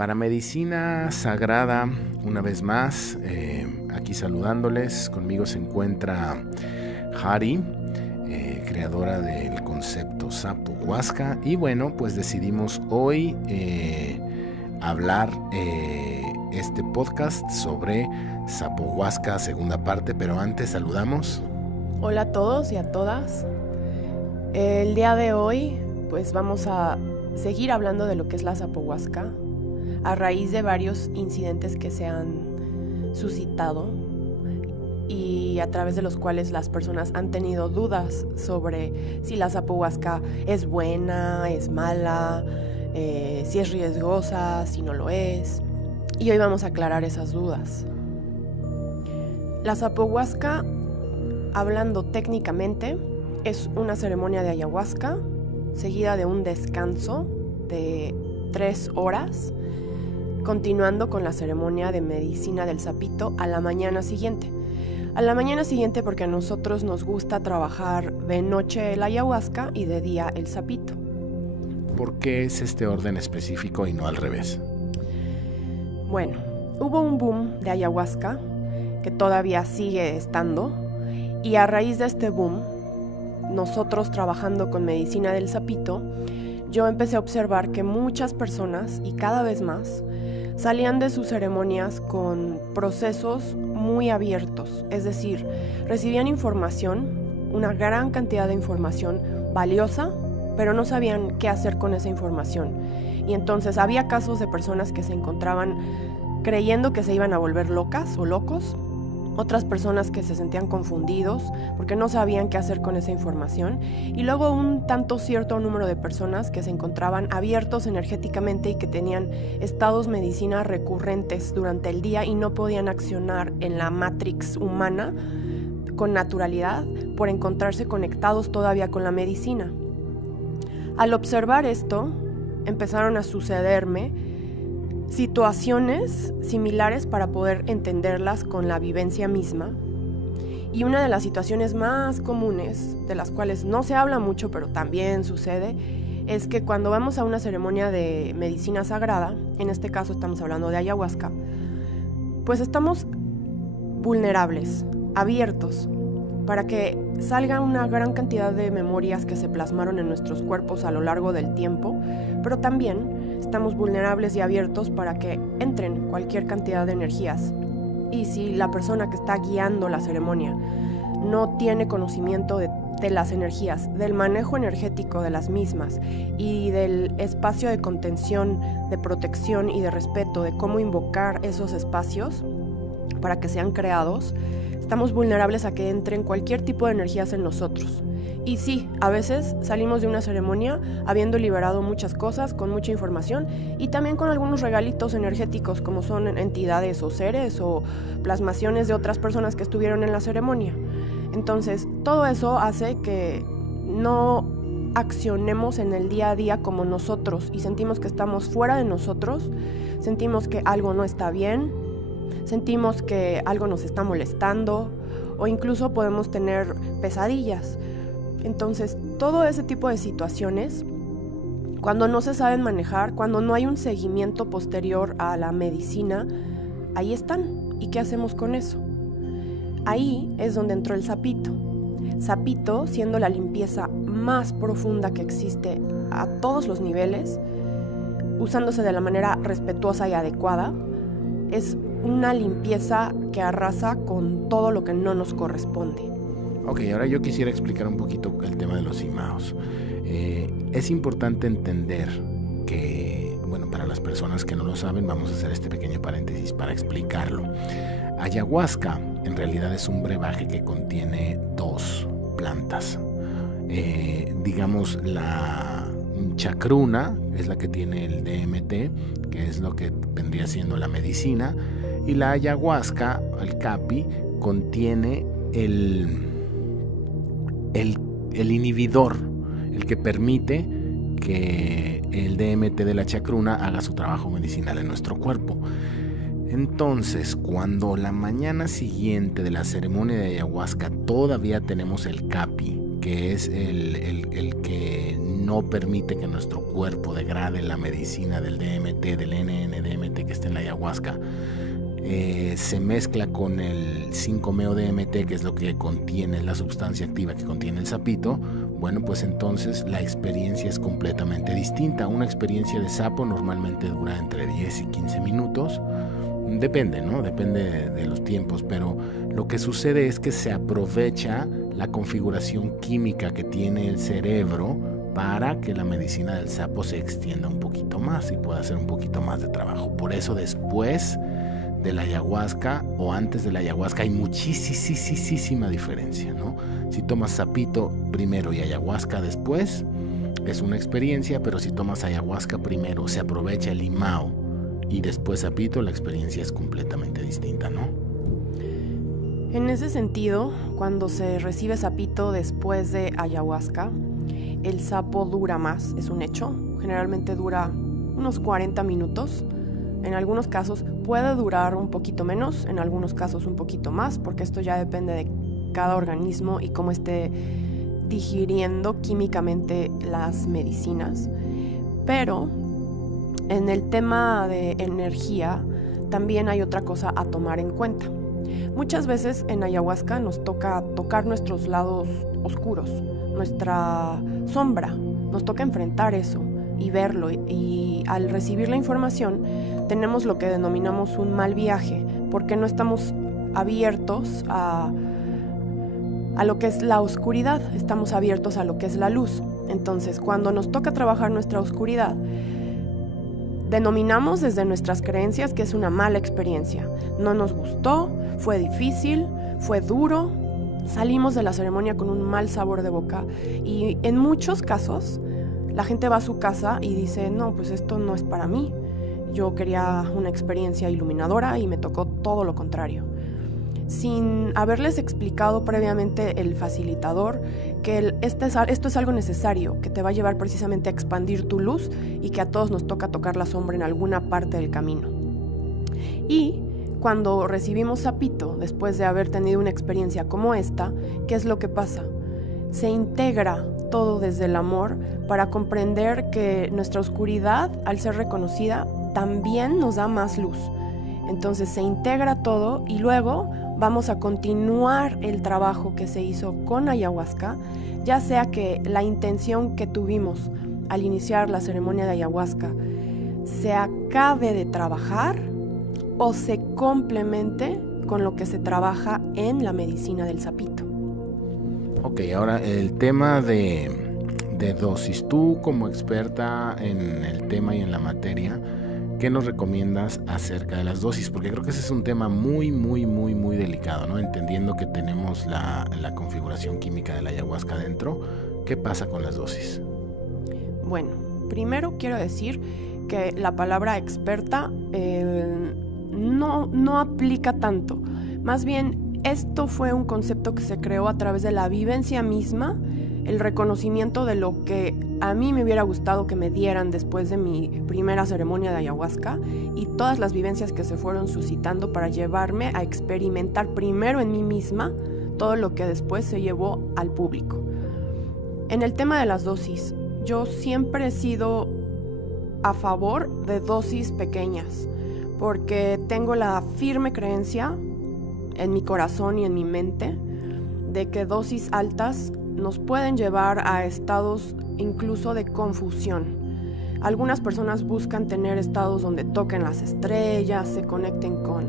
Para Medicina Sagrada, una vez más, aquí saludándoles. Conmigo se encuentra Hari, creadora del concepto Sapohuasca. Y bueno, pues decidimos hoy hablar este podcast sobre Sapohuasca, segunda parte. Pero antes saludamos. Hola a todos y a todas. El día de hoy pues vamos a seguir hablando de lo que es la Sapohuasca a raíz de varios incidentes que se han suscitado y a través de los cuales las personas han tenido dudas sobre si la Sapohuasca es buena, es mala, si es riesgosa, si no lo es. Y hoy vamos a aclarar esas dudas. La Sapohuasca, hablando técnicamente, es una ceremonia de ayahuasca seguida de un descanso de 3 horas, continuando con la ceremonia de medicina del sapito a la mañana siguiente. A la mañana siguiente porque a nosotros nos gusta trabajar de noche el ayahuasca y de día el sapito. ¿Por qué es este orden específico y no al revés? Bueno, hubo un boom de ayahuasca que todavía sigue estando, y a raíz de este boom, nosotros trabajando con medicina del sapito, yo empecé a observar que muchas personas, y cada vez más, salían de sus ceremonias con procesos muy abiertos, es decir, recibían información, una gran cantidad de información valiosa, pero no sabían qué hacer con esa información. Y entonces había casos de personas que se encontraban creyendo que se iban a volver locas o locos, otras personas que se sentían confundidos porque no sabían qué hacer con esa información, y luego un tanto cierto número de personas que se encontraban abiertos energéticamente y que tenían estados medicina recurrentes durante el día y no podían accionar en la matrix humana con naturalidad por encontrarse conectados todavía con la medicina. Al observar esto, empezaron a sucederme situaciones similares para poder entenderlas con la vivencia misma. Y una de las situaciones más comunes, de las cuales no se habla mucho, pero también sucede, es que cuando vamos a una ceremonia de medicina sagrada, en este caso estamos hablando de ayahuasca, pues estamos vulnerables, abiertos, para que salga una gran cantidad de memorias que se plasmaron en nuestros cuerpos a lo largo del tiempo, pero también estamos vulnerables y abiertos para que entren cualquier cantidad de energías. Y si la persona que está guiando la ceremonia no tiene conocimiento de las energías, del manejo energético de las mismas y del espacio de contención, de protección y de respeto, de cómo invocar esos espacios para que sean creados, estamos vulnerables a que entren cualquier tipo de energías en nosotros. Y sí, a veces salimos de una ceremonia habiendo liberado muchas cosas, con mucha información y también con algunos regalitos energéticos como son entidades o seres o plasmaciones de otras personas que estuvieron en la ceremonia. Entonces, todo eso hace que no accionemos en el día a día como nosotros y sentimos que estamos fuera de nosotros, sentimos que algo no está bien, sentimos que algo nos está molestando o incluso podemos tener pesadillas. Entonces, todo ese tipo de situaciones, cuando no se saben manejar, cuando no hay un seguimiento posterior a la medicina, ahí están. ¿Y qué hacemos con eso? Ahí es donde entró el sapito. Sapito, siendo la limpieza más profunda que existe a todos los niveles, usándose de la manera respetuosa y adecuada, es una limpieza que arrasa con todo lo que no nos corresponde. Ok, ahora yo quisiera explicar un poquito el tema de los imaos. Es importante entender que, bueno, para las personas que no lo saben, vamos a hacer este pequeño paréntesis para explicarlo. Ayahuasca en realidad es un brebaje que contiene 2 plantas. Digamos, la chacruna es la que tiene el DMT, que es lo que vendría siendo la medicina, y la ayahuasca, el capi, contiene el inhibidor, el que permite que el DMT de la chacruna haga su trabajo medicinal en nuestro cuerpo. Entonces, cuando la mañana siguiente de la ceremonia de ayahuasca todavía tenemos el capi, que es el que no permite que nuestro cuerpo degrade la medicina del DMT, del NN-DMT, ayahuasca se mezcla con el 5-MeO-DMT, que es lo que contiene, la sustancia activa que contiene el sapito, bueno, pues entonces la experiencia es completamente distinta. Una experiencia de sapo normalmente dura entre 10 y 15 minutos. Depende, ¿no? Depende de los tiempos, pero lo que sucede es que se aprovecha la configuración química que tiene el cerebro para que la medicina del sapo se extienda un poquito más y pueda hacer un poquito más de trabajo. Por eso después de la ayahuasca o antes de la ayahuasca hay muchísima diferencia, ¿no? Si tomas sapito primero y ayahuasca después, es una experiencia, pero si tomas ayahuasca primero, se aprovecha el limao y después sapito, la experiencia es completamente distinta, ¿no? En ese sentido, cuando se recibe sapito después de ayahuasca, el sapo dura más, es un hecho. Generalmente dura unos 40 minutos. En algunos casos puede durar un poquito menos, en algunos casos un poquito más, porque esto ya depende de cada organismo y cómo esté digiriendo químicamente las medicinas. Pero en el tema de energía también hay otra cosa a tomar en cuenta. Muchas veces en ayahuasca nos toca tocar nuestros lados oscuros, nuestra sombra, nos toca enfrentar eso y verlo, y al recibir la información tenemos lo que denominamos un mal viaje, porque no estamos abiertos a lo que es la oscuridad, estamos abiertos a lo que es la luz. Entonces, cuando nos toca trabajar nuestra oscuridad, denominamos desde nuestras creencias que es una mala experiencia. No nos gustó, fue difícil, fue duro, salimos de la ceremonia con un mal sabor de boca, y en muchos casos la gente va a su casa y dice, no, pues esto no es para mí. Yo quería una experiencia iluminadora y me tocó todo lo contrario. Sin haberles explicado previamente el facilitador que esto es algo necesario, que te va a llevar precisamente a expandir tu luz y que a todos nos toca tocar la sombra en alguna parte del camino. Y cuando recibimos sapito, después de haber tenido una experiencia como esta, ¿qué es lo que pasa? Se integra todo desde el amor para comprender que nuestra oscuridad, al ser reconocida, también nos da más luz. Entonces se integra todo y luego vamos a continuar el trabajo que se hizo con ayahuasca, ya sea que la intención que tuvimos al iniciar la ceremonia de ayahuasca se acabe de trabajar o se complemente con lo que se trabaja en la medicina del sapito. Ok, ahora el tema de dosis. Tú como experta en el tema y en la materia, ¿qué nos recomiendas acerca de las dosis? Porque creo que ese es un tema muy delicado, ¿no? Entendiendo que tenemos la configuración química de la ayahuasca dentro, ¿qué pasa con las dosis? Bueno, primero quiero decir que la palabra experta no aplica tanto. Más bien, esto fue un concepto que se creó a través de la vivencia misma, el reconocimiento de lo que a mí me hubiera gustado que me dieran después de mi primera ceremonia de ayahuasca y todas las vivencias que se fueron suscitando para llevarme a experimentar primero en mí misma todo lo que después se llevó al público. En el tema de las dosis, yo siempre he sido a favor de dosis pequeñas, porque tengo la firme creencia en mi corazón y en mi mente de que dosis altas nos pueden llevar a estados incluso de confusión. Algunas personas buscan tener estados donde toquen las estrellas, se conecten con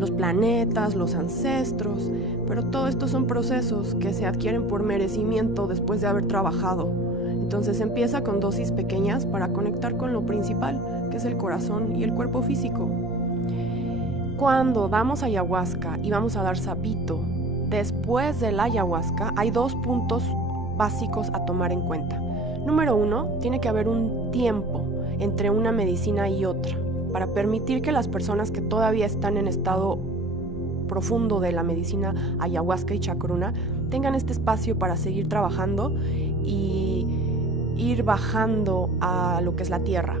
los planetas, los ancestros, pero todo esto son procesos que se adquieren por merecimiento después de haber trabajado. Entonces empieza con dosis pequeñas para conectar con lo principal, que es el corazón y el cuerpo físico. Cuando damos ayahuasca y vamos a dar sapito, después de la ayahuasca hay 2 puntos básicos a tomar en cuenta. Número 1, tiene que haber un tiempo entre una medicina y otra para permitir que las personas que todavía están en estado profundo de la medicina ayahuasca y chacruna tengan este espacio para seguir trabajando y ir bajando a lo que es la tierra.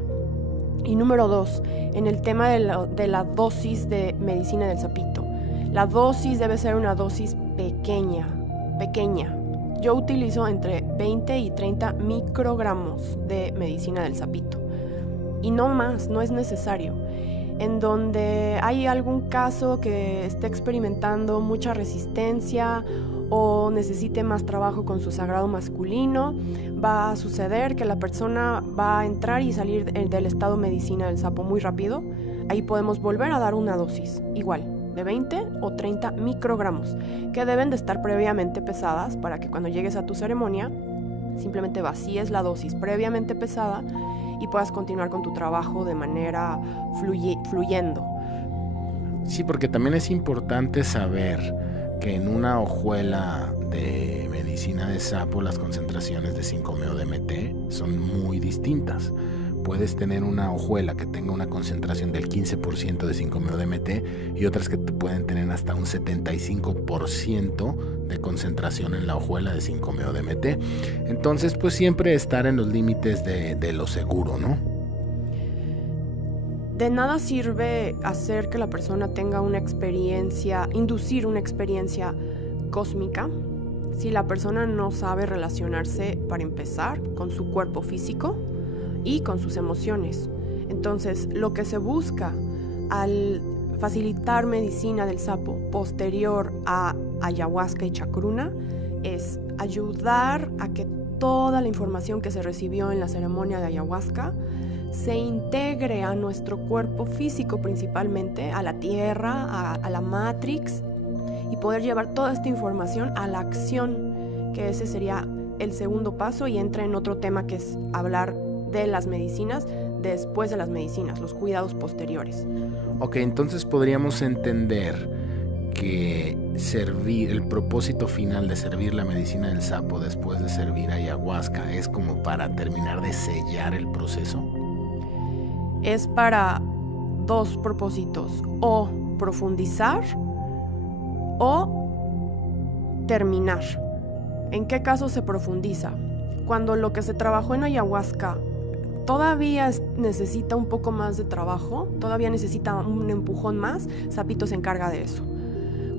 Y número 2, en el tema de la dosis de medicina del sapito. La dosis debe ser una dosis pequeña. Yo utilizo entre 20 y 30 microgramos de medicina del sapito. Y no más, no es necesario. en donde hay algún caso que esté experimentando mucha resistencia o necesite más trabajo con su sagrado masculino, va a suceder que la persona va a entrar y salir del estado medicina del sapo muy rápido. Ahí podemos volver a dar una dosis, igual, de 20 o 30 microgramos, que deben de estar previamente pesadas para que cuando llegues a tu ceremonia simplemente vacíes la dosis previamente pesada y puedas continuar con tu trabajo de manera fluyendo. Sí, porque también es importante saber que en una hojuela de medicina de sapo las concentraciones de 5-MeO-DMT son muy distintas. Puedes tener una hojuela que tenga una concentración del 15% de 5-MeO-DMT y otras que pueden tener hasta un 75% de concentración en la hojuela de 5-MeO-DMT. Entonces, pues siempre estar en los límites de lo seguro, ¿no? De nada sirve hacer que la persona tenga una experiencia, inducir una experiencia cósmica, si la persona no sabe relacionarse, para empezar, con su cuerpo físico y con sus emociones. Entonces, lo que se busca al facilitar medicina del sapo posterior a ayahuasca y chacruna es ayudar a que toda la información que se recibió en la ceremonia de ayahuasca se integre a nuestro cuerpo físico, principalmente a la tierra, a la matrix, y poder llevar toda esta información a la acción, que ese sería el segundo paso y entra en otro tema que es hablar de las medicinas después de las medicinas, los cuidados posteriores. Ok, entonces podríamos entender que el propósito final de servir la medicina del sapo después de servir ayahuasca es como para terminar de sellar el proceso. Es para dos propósitos, o profundizar o terminar. ¿En qué caso se profundiza? Cuando lo que se trabajó en ayahuasca todavía necesita un poco más de trabajo, todavía necesita un empujón más, Sapito se encarga de eso.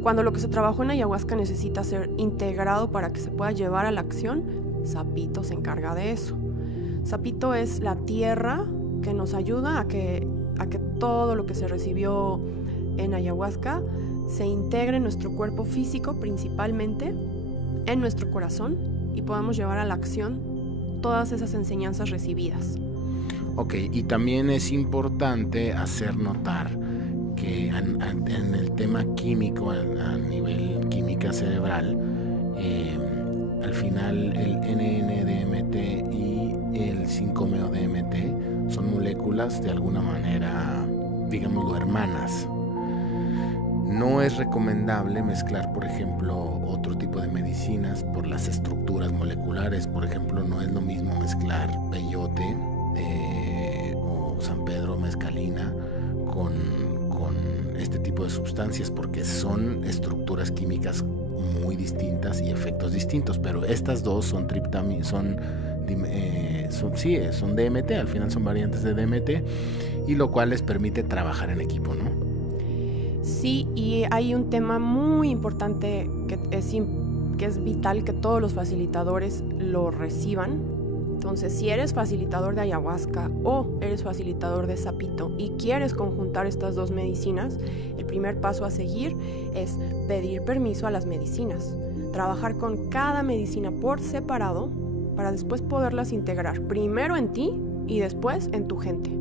Cuando lo que se trabajó en ayahuasca necesita ser integrado para que se pueda llevar a la acción, Sapito se encarga de eso. Sapito es la tierra que nos ayuda a que todo lo que se recibió en ayahuasca se integre en nuestro cuerpo físico, principalmente en nuestro corazón, y podamos llevar a la acción todas esas enseñanzas recibidas. Ok, y también es importante hacer notar que en el tema químico, a nivel química cerebral, al final el NN-DMT y el 5-MeO-DMT son moléculas de alguna manera, digámoslo, hermanas. No es recomendable mezclar, por ejemplo, otro tipo de medicinas por las estructuras moleculares. Por ejemplo, no es lo mismo mezclar peyote o San Pedro mezcalina con este tipo de sustancias, porque son estructuras químicas muy distintas y efectos distintos. Pero estas dos son DMT, al final son variantes de DMT, y lo cual les permite trabajar en equipo, ¿no? Sí, y hay un tema muy importante que es vital que todos los facilitadores lo reciban. Entonces, si eres facilitador de ayahuasca o eres facilitador de sapito y quieres conjuntar estas dos medicinas, el primer paso a seguir es pedir permiso a las medicinas. Trabajar con cada medicina por separado para después poderlas integrar, primero en ti y después en tu gente.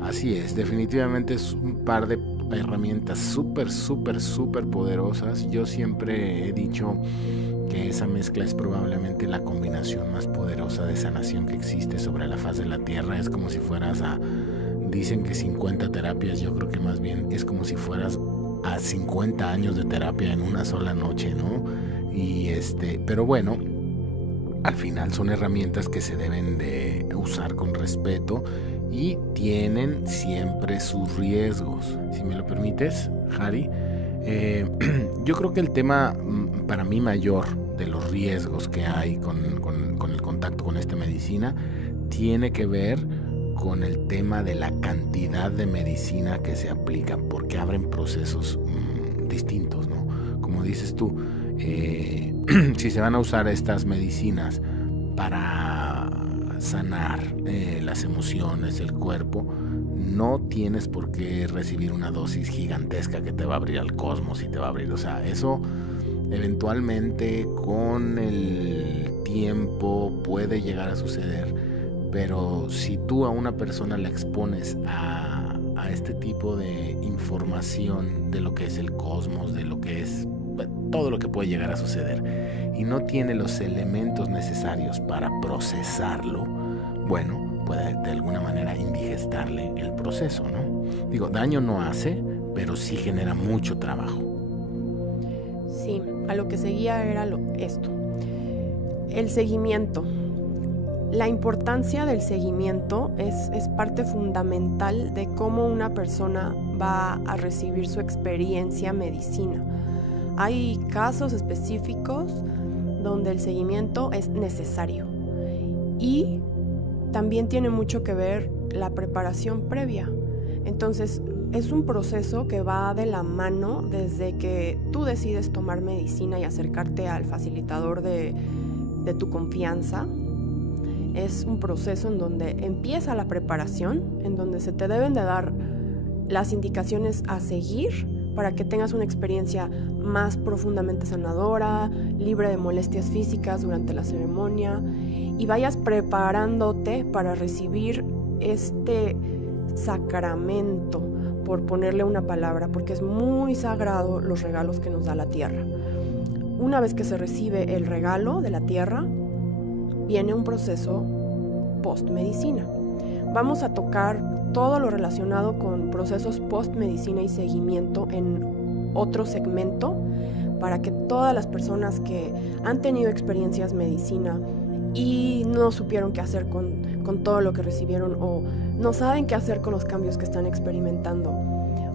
Así es, definitivamente es un par de herramientas súper poderosas. Yo siempre he dicho que esa mezcla es probablemente la combinación más poderosa de sanación que existe sobre la faz de la tierra. Es como si fueras dicen que 50 terapias, yo creo que más bien es como si fueras a 50 años de terapia en una sola noche, ¿no? Pero bueno, al final son herramientas que se deben de usar con respeto y tienen siempre sus riesgos. Si me lo permites, Jari, yo creo que el tema para mí mayor de los riesgos que hay con el contacto con esta medicina tiene que ver con el tema de la cantidad de medicina que se aplica, porque abren procesos distintos, ¿no? Como dices tú, si se van a usar estas medicinas para sanar las emociones, el cuerpo, no tienes por qué recibir una dosis gigantesca que te va a abrir al cosmos y te va a abrir, o sea, eso eventualmente con el tiempo puede llegar a suceder, pero si tú a una persona la expones a este tipo de información de lo que es el cosmos, de lo que es todo lo que puede llegar a suceder, y no tiene los elementos necesarios para procesarlo, bueno, puede de alguna manera indigestarle el proceso, ¿no? Digo, daño no hace, pero sí genera mucho trabajo. Sí, a lo que seguía era esto. El seguimiento. La importancia del seguimiento es parte fundamental de cómo una persona va a recibir su experiencia medicina. Hay casos específicos donde el seguimiento es necesario y también tiene mucho que ver la preparación previa. Entonces, es un proceso que va de la mano desde que tú decides tomar medicina y acercarte al facilitador de tu confianza. Es un proceso en donde empieza la preparación, en donde se te deben de dar las indicaciones a seguir para que tengas una experiencia más profundamente sanadora, libre de molestias físicas durante la ceremonia y vayas preparándote para recibir este sacramento, por ponerle una palabra, porque es muy sagrado los regalos que nos da la tierra. Una vez que se recibe el regalo de la tierra, viene un proceso post-medicina. Vamos a tocar todo lo relacionado con procesos post-medicina y seguimiento en otro segmento para que todas las personas que han tenido experiencias medicina y no supieron qué hacer con todo lo que recibieron, o no saben qué hacer con los cambios que están experimentando,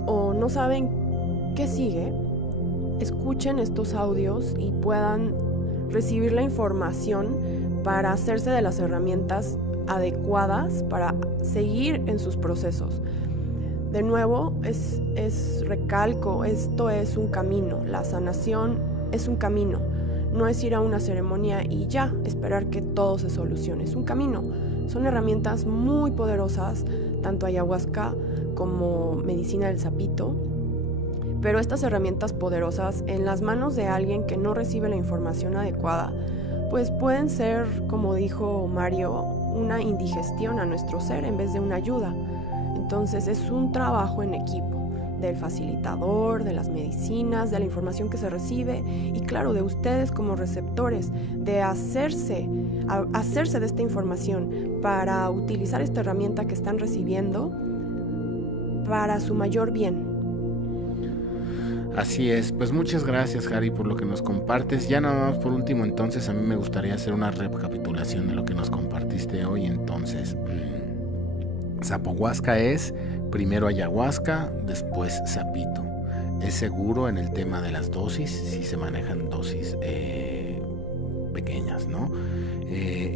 o no saben qué sigue, escuchen estos audios y puedan recibir la información para hacerse de las herramientas adecuadas para seguir en sus procesos. De nuevo, recalco, esto es un camino, la sanación es un camino, no es ir a una ceremonia y ya esperar que todo se solucione, es un camino. Son herramientas muy poderosas, tanto ayahuasca como medicina del sapito, pero estas herramientas poderosas en las manos de alguien que no recibe la información adecuada, pues pueden ser, como dijo Mario, una indigestión a nuestro ser en vez de una ayuda. Entonces es un trabajo en equipo del facilitador, de las medicinas, de la información que se recibe y claro, de ustedes como receptores, de hacerse de esta información para utilizar esta herramienta que están recibiendo para su mayor bien. Así es, pues muchas gracias, Harry, por lo que nos compartes. Ya nada más por último, entonces a mí me gustaría hacer una recapitulación de lo que nos compartiste hoy. Entonces, Sapohuasca es primero ayahuasca, después sapito. Es seguro en el tema de las dosis, si se manejan dosis pequeñas, ¿no?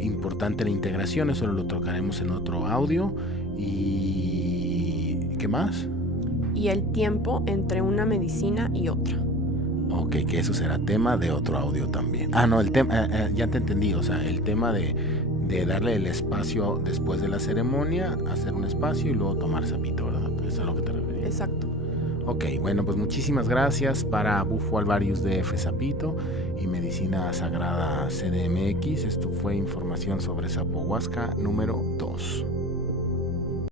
Importante la integración, eso lo tocaremos en otro audio. ¿Y qué más? Y el tiempo entre una medicina y otra. Ok, que eso será tema de otro audio también. No, el tema, ya te entendí, o sea, el tema de darle el espacio después de la ceremonia, hacer un espacio y luego tomar sapito, ¿verdad? Eso es a lo que te referías. Exacto. Ok, bueno, pues muchísimas gracias para Bufo Alvarius de F. Sapito y Medicina Sagrada CDMX. Esto fue información sobre Sapohuasca número 2.